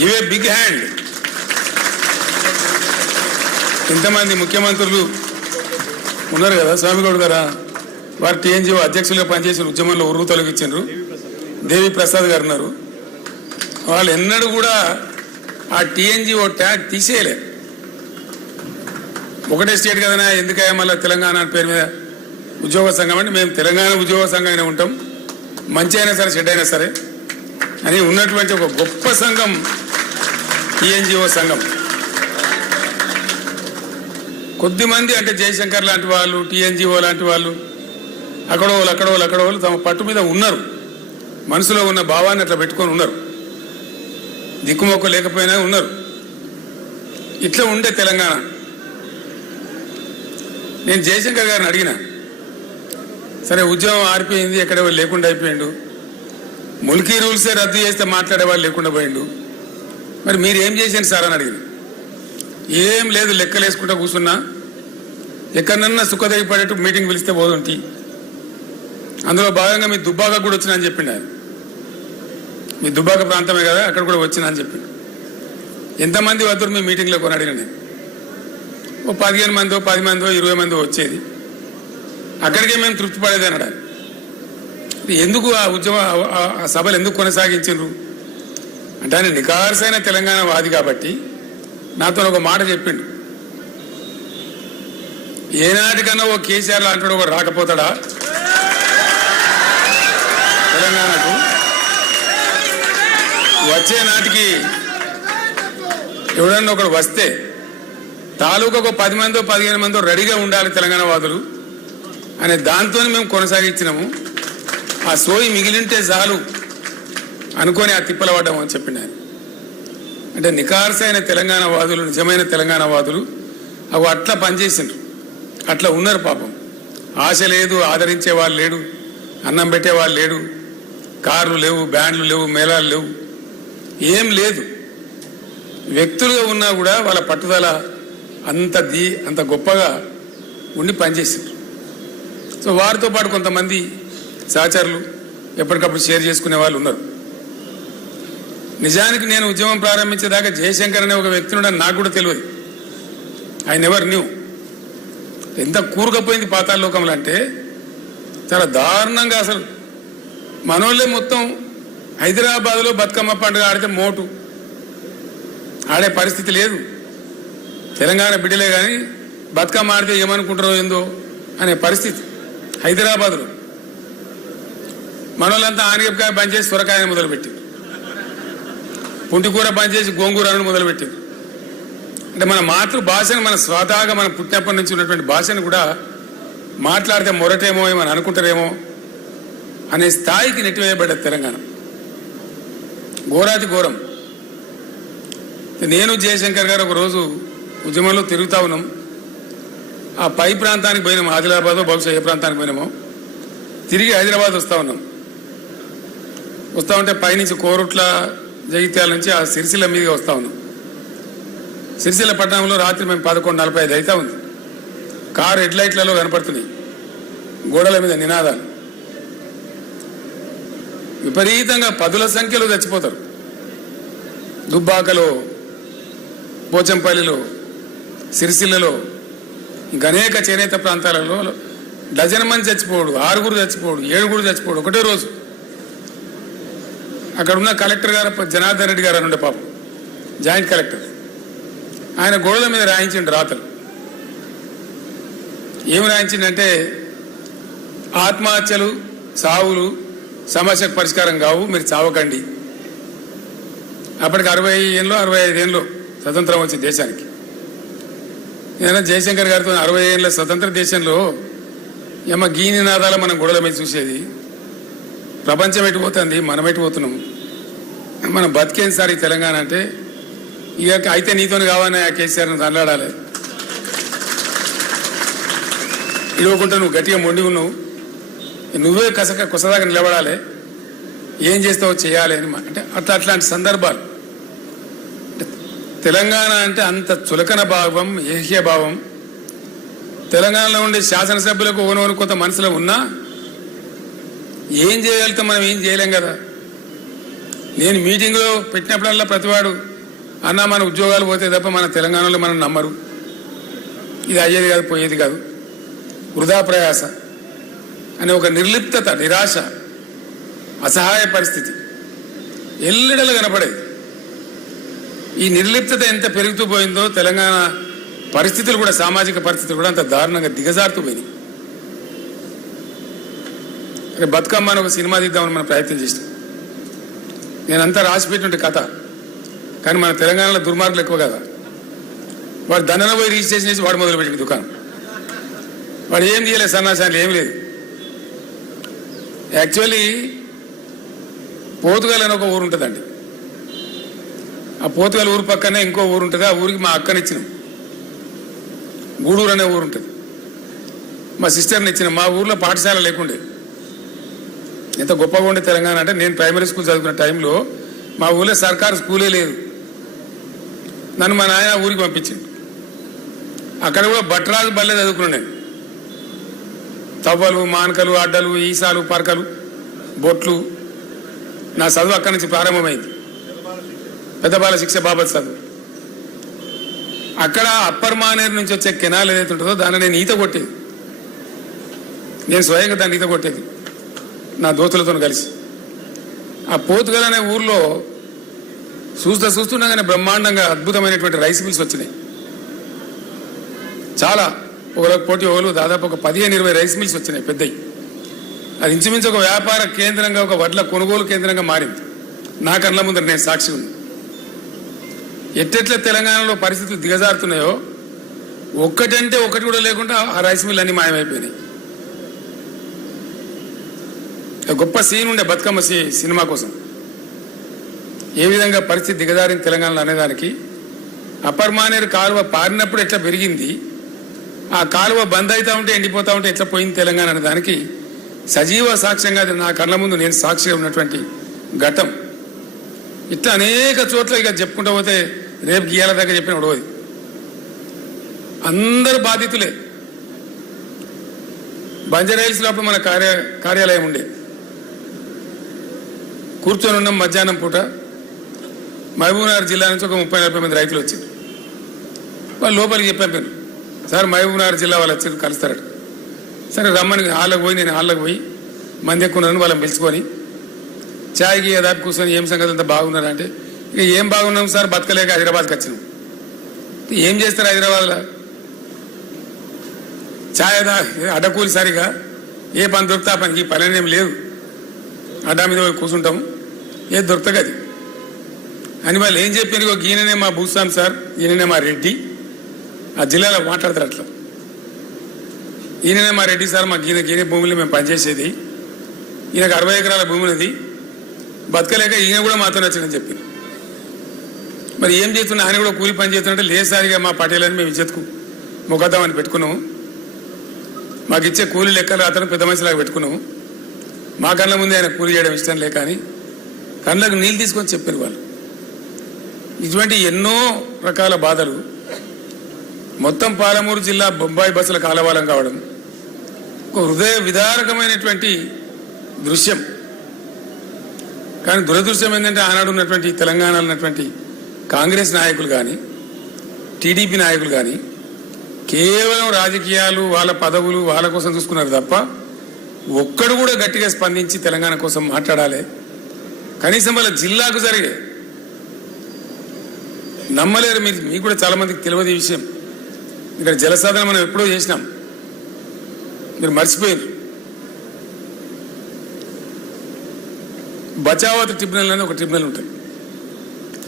Give a big hand. ఇంతమంది ముఖ్యమంత్రులు ఉన్నారు కదా, స్వామిగౌడ్ గారా, వారు టీఎన్జిఓ అధ్యక్షులుగా పనిచేసిన ఉద్యమంలో ఉరుగు తొలగించారు. దేవి ప్రసాద్ గారు ఉన్నారు. వాళ్ళు ఎన్నడూ కూడా ఆ టీఎన్జిఓ ట్యాగ్ తీసేయలే. ఒకటే స్టేట్ కదనా, ఎందుకయ్యా మళ్ళీ తెలంగాణ పేరు మీద ఉద్యోగ సంఘం అంటే మేము తెలంగాణ ఉద్యోగ సంఘంగానే ఉంటాం, మంచి అయినా సరే చెడ్డ అయినా సరే అని ఉన్నటువంటి ఒక గొప్ప సంఘం టీఎన్జిఓ సంఘం. కొద్దిమంది అంటే జయశంకర్ లాంటి వాళ్ళు, టీఎన్జిఓ లాంటి వాళ్ళు అక్కడోళ్ళు తమ పట్టు మీద ఉన్నారు, మనసులో ఉన్న భావాన్ని అట్లా పెట్టుకొని ఉన్నారు, దిక్కుమొక్క లేకపోయినా ఉన్నారు. ఇట్లా ఉండే తెలంగాణ. నేను జయశంకర్ గారిని అడిగిన, సరే ఉద్యమం ఆరిపోయింది, ఎక్కడ లేకుండా అయిపోయిండు, ముల్కీ రూల్సే రద్దు చేస్తే మాట్లాడేవాళ్ళు లేకుండా పోయిండు, మరి మీరు ఏం చేశారు సార్ అని అడిగింది. ఏం లేదు, లెక్కలు వేసుకుంటా కూర్చున్నా, ఎక్కడన్నా సుఖదగి పడేట్టు మీటింగ్ పిలిస్తే పోదుంటి, అందులో భాగంగా మీ దుబ్బాక కూడా వచ్చినా అని చెప్పిండు ఆయన. మీ దుబ్బాక ప్రాంతమే కదా, అక్కడ కూడా వచ్చినా అని చెప్పిండు. ఎంతమంది వద్దరు మీ మీటింగ్లో కొని అడిగిన నేను. ఓ 15 మందో 10 మందో 20 మందో వచ్చేది, అక్కడికే మేము తృప్తి పడేది అన్నాడు. ఎందుకు ఆ ఆ సభలు ఎందుకు కొనసాగించారు అంటే ఆయన నికార్సైన తెలంగాణ వాది కాబట్టి నాతో ఒక మాట చెప్పిండు, ఏనాటికన్నా ఓ కేసీఆర్ లాంటి ఒక రాకపోతాడా తెలంగాణకు, వచ్చే నాటికి ఎవడన్నా ఒకడు వస్తే తాలూకా ఒక 10 మందో 15 మందో రెడీగా ఉండాలి తెలంగాణ వాదులు అనే దాంతో మేము కొనసాగించినాము. ఆ సోయి మిగిలింటే చాలు అనుకొని ఆ తిప్పల పడ్డాము అని చెప్పిండు ఆయన. అంటే నికార్సైన తెలంగాణ వాదులు, నిజమైన తెలంగాణ వాదులు అవి అట్లా పనిచేసిండ్రు, అట్లా ఉన్నారు. పాపం ఆశ లేదు, ఆదరించే వాళ్ళు లేడు, అన్నం పెట్టేవాళ్ళు లేడు, కార్లు లేవు, బ్యాండ్లు లేవు, మేళాలు లేవు, ఏం లేదు. వ్యక్తులుగా ఉన్నా కూడా వాళ్ళ పట్టుదల అంత గొప్పగా ఉండి పనిచేసిండ్రు. సో వారితో పాటు కొంతమంది సహచరులు ఎప్పటికప్పుడు షేర్ చేసుకునే వాళ్ళు ఉన్నారు. నిజానికి నేను ఉద్యమం ప్రారంభించేదాకా జయశంకర్ అనే ఒక వ్యక్తి ఉండని నాకు కూడా తెలియదు. I never knew. ఎంత కూరుకపోయింది పాతాళలోకంలో అంటే చాలా దారుణంగా. అసలు మనోళ్ళే మొత్తం హైదరాబాద్లో బతుకమ్మ పండుగ ఆడితే మోటు ఆడే పరిస్థితి లేదు. తెలంగాణ బిడ్డలే కానీ బతుకమ్మ ఆడితే ఏమనుకుంటారో ఏందో అనే పరిస్థితి హైదరాబాద్లో. మనోళ్ళంతా ఆనగపకాయ బంద్ చేసి సొరకాయని మొదలుపెట్టింది, పుంటికూర బంద్ చేసి గోంగూరను మొదలుపెట్టింది. అంటే మన మాతృభాషను, మన స్వతహాగా మన పుట్టినప్పటి నుంచి ఉన్నటువంటి భాషను కూడా మాట్లాడితే మొరటేమో ఏమని అనుకుంటారేమో అనే స్థాయికి నెట్టివేయబడ్డది తెలంగాణ. ఘోరాతి ఘోరం. నేను జయశంకర్ గారు ఒకరోజు ఉద్యమంలో తిరుగుతా ఉన్నాం. ఆ పై ప్రాంతానికి పోయినాము, ఆదిలాబాద్ బహుశా ఏ ప్రాంతానికి పోయినామో. తిరిగి హైదరాబాద్ వస్తూ ఉంటే పైనుంచి కోరుట్ల, జగిత్యాల నుంచి ఆ సిరిసిల్ల మీదుగా వస్తూ ఉన్నాం. సిరిసిల్ల పట్టణంలో రాత్రి మేము 11:45 అవుతా ఉంది. కారు హెడ్ లైట్లలో కనపడుతున్నాయి, గోడల మీద నినాదాలు. విపరీతంగా 10ల సంఖ్యలో చచ్చిపోతారు. దుబ్బాకలో, పోచంపల్లిలో, సిరిసిల్లలో, ఇంకా అనేక చేనేత ప్రాంతాలలో డజన్ మంది చచ్చిపోడు, 6 చచ్చిపోడు, 7 చచ్చిపోడు ఒకటే రోజు. అక్కడ ఉన్న కలెక్టర్ గారు జనార్దన్ రెడ్డి గారు అని ఉండే పాపం, జాయింట్ కలెక్టర్, ఆయన గోడల మీద రాయించిండు రాతలు. ఏమి రాయించిందంటే ఆత్మహత్యలు, సావులు సమస్యకు పరిష్కారం కావు, మీరు చావకండి. అప్పటికి 60 ఏళ్ళు 65 ఏళ్ళు స్వతంత్రం వచ్చింది దేశానికి. నేను జయశంకర్ గారితో 60 ఏళ్ళ స్వతంత్ర దేశంలో ఏమో గీ నినాదాలు మనం గొడవల మీద చూసేది. ప్రపంచం ఎటుపోతుంది, మనం ఎటుపోతున్నాము, మనం బతికేం సార్ ఈ తెలంగాణ అంటే. ఇక అయితే నీతో కావాలని ఆ కేసీఆర్ దండాడాలి, ఇవ్వకుండా నువ్వు గట్టిగా మొండి ఉన్నావు, నువ్వే కొసదాకా నిలబడాలి, ఏం చేస్తావో చేయాలి అని. అంటే అట్లాంటి సందర్భాలు. తెలంగాణ అంటే అంత చులకన భావం, ఏహ్య భావం. తెలంగాణలో ఉండే శాసనసభ్యులకు ఓనోని కొంత మనసులో ఉన్నా ఏం చేయగలుగుతాం మనం, ఏం చేయలేం కదా. నేను మీటింగ్లో పెట్టినప్పుడల్లా ప్రతివాడు అన్న మన ఉద్యోగాలు పోతే తప్ప మన తెలంగాణలో మనం నమ్మరు, ఇది అయ్యేది కాదు పోయేది కాదు, వృధా ప్రయాస అనే ఒక నిర్లిప్తత, నిరాశ, అసహాయ పరిస్థితి ఎల్లడలు కనపడేది. ఈ నిర్లిప్తత ఎంత పెరుగుతూ పోయిందో తెలంగాణ పరిస్థితులు కూడా, సామాజిక పరిస్థితులు కూడా అంత దారుణంగా దిగజారుతూ పోయినాయి. బతుకమ్మ అని ఒక సినిమా తీద్దామని మనం ప్రయత్నం చేస్తాం. నేనంతా రాసిపెట్టినట్టు కథ, కానీ మన తెలంగాణలో దుర్మార్గులు ఎక్కువ కదా. వాడు దండన పోయి రిజిస్ట్రేషన్ చేసి వాడు మొదలుపెట్టిన దుకాణం, వాడు ఏం తీయలేదు, సన్నాసాలు ఏం లేదు. యాక్చువల్లీ పోతుగల్ అని ఒక ఊరు ఉంటుందండి. ఆ పోతుగల్ ఊరు పక్కనే ఇంకో ఊరు ఉంటుంది. ఆ ఊరికి మా అక్కనిచ్చినాం. గూడూరు అనే ఊరు ఉంటుంది, మా సిస్టర్ని ఇచ్చినాం. మా ఊర్లో పాఠశాల లేకుండే. ఎంత గొప్పగా ఉండే తెలంగాణ అంటే, నేను ప్రైమరీ స్కూల్ చదువుకున్న టైంలో మా ఊళ్ళో సర్కారు స్కూలే లేదు. నన్ను మా నాయన ఊరికి పంపించింది. అక్కడ కూడా భట్రాజు బల్లే చదువుకున్నాను నేను. తవ్వలు, మానకలు, అడ్డలు, ఈసాలు, పరకలు, బొట్లు, నా చదువు అక్కడి నుంచి ప్రారంభమైంది. పెద్దబాల శిక్ష బాబత్ చదువు. అక్కడ అప్పర్ మానేరు నుంచి వచ్చే కెనాల్ ఏదైతే ఉంటుందో దాన్ని నేను ఈత కొట్టేది. నేను స్వయంగా దాన్ని ఈత కొట్టేది నా దోస్తులతో కలిసి. ఆ పోతుగల్ అనే ఊర్లో చూస్తుండగానే బ్రహ్మాండంగా అద్భుతమైనటువంటి రైస్ మిల్స్ వచ్చినాయి. చాలా ఒకరికి పోటీ ఒకరు దాదాపు ఒక 15-20 రైస్ మిల్స్ వచ్చినాయి పెద్దవి. అది ఇంచుమించు ఒక వ్యాపార కేంద్రంగా, ఒక వడ్ల కొనుగోలు కేంద్రంగా మారింది. నా కళ్ళ ముందర నేను సాక్షి ఉంది. ఎట్టెట్ల తెలంగాణలో పరిస్థితులు దిగజారుతున్నాయో, ఒక్కటంటే ఒకటి కూడా లేకుండా ఆ రైస్ మిల్ అన్ని మాయమైపోయినాయి. గొప్ప సీన్ ఉండే బతుకమ్మ సినిమా కోసం. ఏ విధంగా పరిస్థితి దిగజారిన తెలంగాణలో అనేదానికి, అప్పర్ మానేరు కాలువ పారినప్పుడు ఎట్లా పెరిగింది, ఆ కాలువ బంద్ అవుతా ఉంటే ఎండిపోతా ఉంటే ఎట్లా పోయింది తెలంగాణ అనే దానికి సజీవ సాక్ష్యంగా నా కళ్ళ ముందు నేను సాక్షిగా ఉన్నటువంటి ఘట్టం. ఇట్లా అనేక చోట్ల ఇక చెప్పుకుంటూ పోతే రేపు గీయాల దగ్గర చెప్పిన ఉడవది. అందరు బాధితులే. బంజారాహిల్స్లో అప్పుడు మన కార్యాలయం ఉండే. కూర్చొని ఉన్నాం మధ్యాహ్నం పూట. మహబూబ్నగర్ జిల్లా నుంచి ఒక 30-40 మంది రైతులు వచ్చారు. వాళ్ళు లోపలికి చెప్పాను, సార్ మహబూబ్నగర్ జిల్లా వాళ్ళు వచ్చి కలుస్తారట. సరే రమ్మని హాల్లోకి పోయి, నేను హాల్లోకి పోయి మంది ఎక్కువ ఉన్నాను వాళ్ళని పిలుచుకొని ఛాయ్కి దాటి కూర్చొని ఏం సంగతి అంతా బాగున్నారంటే, ఇక ఏం బాగున్నాం సార్, బతకలేక హైదరాబాద్కి వచ్చినాం. ఏం చేస్తారు హైదరాబాద్లో? ఛాయ్ అడ్డకూలి సరిగా ఏ పని దొరికితే ఆ పనికి, ఈ పని ఏం లేదు, అడ్డా మీద పోయి కూర్చుంటాం, ఏది దొరకదు అని వాళ్ళు ఏం చెప్పారు. ఈయననే మా భూస్వామి సార్, ఈయననే మా రెడ్డి, ఆ జిల్లాలో మాట్లాడతారు అట్లా. ఈయననే మా రెడ్డి సార్, మాకు ఈయన భూములు మేము పనిచేసేది, ఈయనకు 60 ఎకరాల భూమి ఉన్నది, బతకలేక ఈయన కూడా మాతో నచ్చిందని చెప్పింది. మరి ఏం చేస్తున్నా, ఆయన కూడా కూలి పని చేస్తున్నట్టే, లేసారిగా మా పటేలని మేము ఇచ్చేతుకు మొగద్దామని పెట్టుకున్నాము. మాకు ఇచ్చే కూలి లెక్కలు అతను పెద్ద మనిషిలాగా పెట్టుకున్నాము. మా కళ్ళ ముందే ఆయన కూలి చేయడం ఇష్టం లేక అని కళ్ళకు నీళ్ళు తీసుకొని చెప్పారు వాళ్ళు. ఇటువంటి ఎన్నో రకాల బాధలు. మొత్తం పాలమూరు జిల్లా బొంబాయి బస్సుల కాలవాలం కావడం ఒక హృదయ విదారకమైనటువంటి దృశ్యం. కానీ దురదృష్టం ఏంటంటే, ఆనాడు ఉన్నటువంటి తెలంగాణలో ఉన్నటువంటి కాంగ్రెస్ నాయకులు కానీ, టీడీపీ నాయకులు కానీ కేవలం రాజకీయాలు, వాళ్ళ పదవులు వాళ్ళ కోసం చూసుకున్నారు తప్ప ఒక్కడు కూడా గట్టిగా స్పందించి తెలంగాణ కోసం మాట్లాడాలి, కనీసం వాళ్ళ జిల్లాకు జరిగే నమ్మలేరు. మీకు కూడా చాలా మందికి తెలియదు ఈ విషయం. ఇక్కడ జలసాధన మనం ఎప్పుడో చేసినాం, మీరు మర్చిపోయారు. బచావత్ ట్రిబ్యునల్ అనేది ఒక ట్రిబ్యునల్ ఉంటుంది.